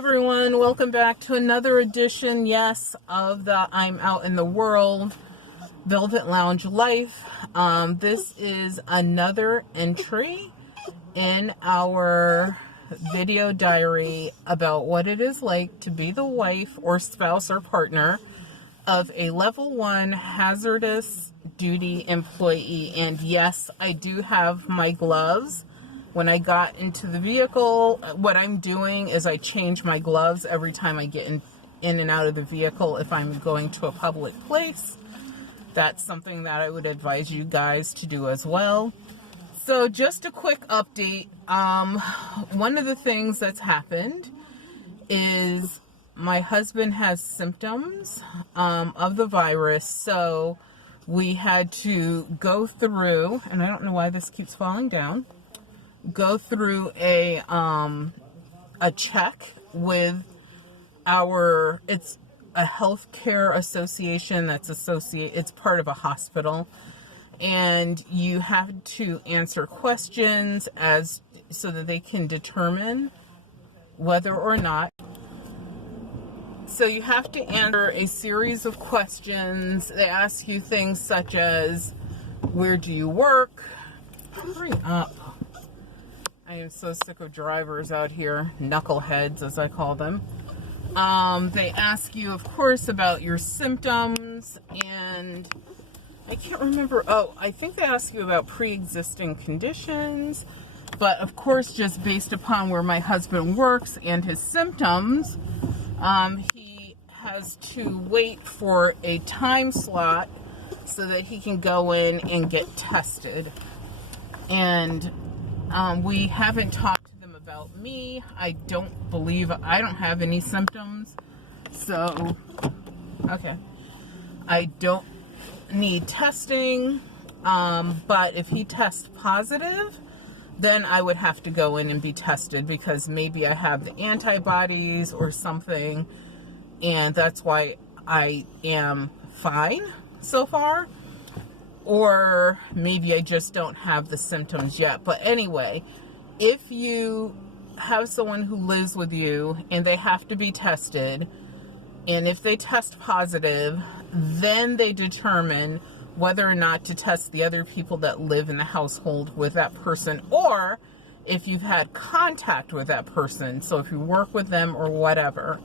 everyone, welcome back to another edition, yes, of the I'm Out in the World Velvet Lounge Life. This is another entry in our video diary about what it is like to be the wife or spouse or partner of a level 1 hazardous duty employee. And yes, I do have my gloves. When I got into the vehicle, what I'm doing is I change my gloves every time I get in and out of the vehicle if I'm going to a public place. That's something that I would advise you guys to do as well. So just a quick update. One of the things that's happened is my husband has symptoms of the virus. So we had to go through, and I don't know why this keeps falling down, go through a check with it's a healthcare association it's part of a hospital, and you have to answer questions so that they can determine whether or not. So you have to answer a series of questions. They ask you things such as, where do you work? Hurry up. I am so sick of drivers out here, knuckleheads as I call them. They ask you, of course, about your symptoms, and I can't remember. Oh, I think they ask you about pre-existing conditions, but of course, just based upon where my husband works and his symptoms, he has to wait for a time slot so that he can go in and get tested. And we haven't talked to them about me. I don't have any symptoms. So, okay. I don't need testing. But if he tests positive, then I would have to go in and be tested because maybe I have the antibodies or something. And that's why I am fine so far. Or maybe I just don't have the symptoms yet. But anyway, if you have someone who lives with you and they have to be tested, and if they test positive, then they determine whether or not to test the other people that live in the household with that person, or if you've had contact with that person. So if you work with them or whatever.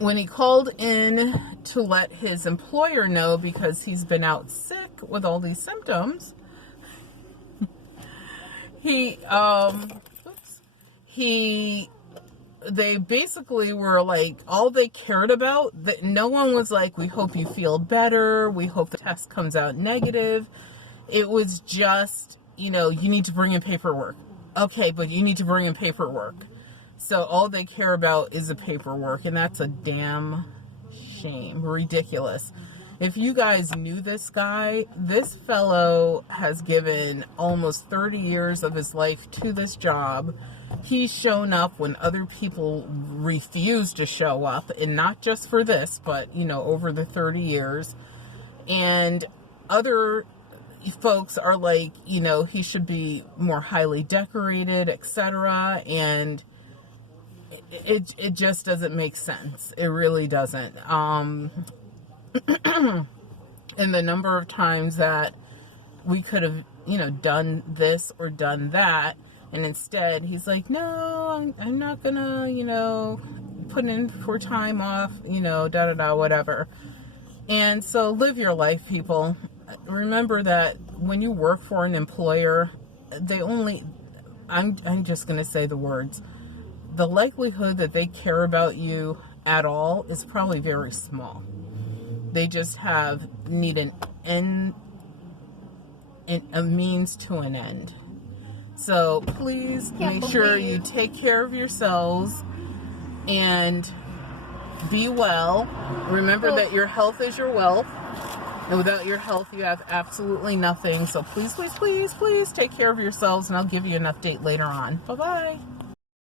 When he called in to let his employer know because he's been out sick with all these symptoms, they basically were like, all they cared about, that no one was like, we hope you feel better, we hope the test comes out negative. It was just, you need to bring in paperwork. Okay, but you need to bring in paperwork. So all they care about is the paperwork, and that's a damn shame. Ridiculous. If you guys knew this guy, this fellow has given almost 30 years of his life to this job. He's shown up when other people refuse to show up, and not just for this, but, over the 30 years. And other folks are like, he should be more highly decorated, etc. And it just doesn't make sense. It really doesn't. And the number of times that we could have, done this or done that, and instead he's like, no, I'm not gonna, put in for time off, whatever. And so live your life, people. Remember that when you work for an employer, I'm just gonna say the words, the likelihood that they care about you at all is probably very small. They just need an end, a means to an end. So please make sure you take care of yourselves and be well. Remember that your health is your wealth. And without your health, you have absolutely nothing. So please, please, please, please take care of yourselves, and I'll give you an update later on. Bye-bye.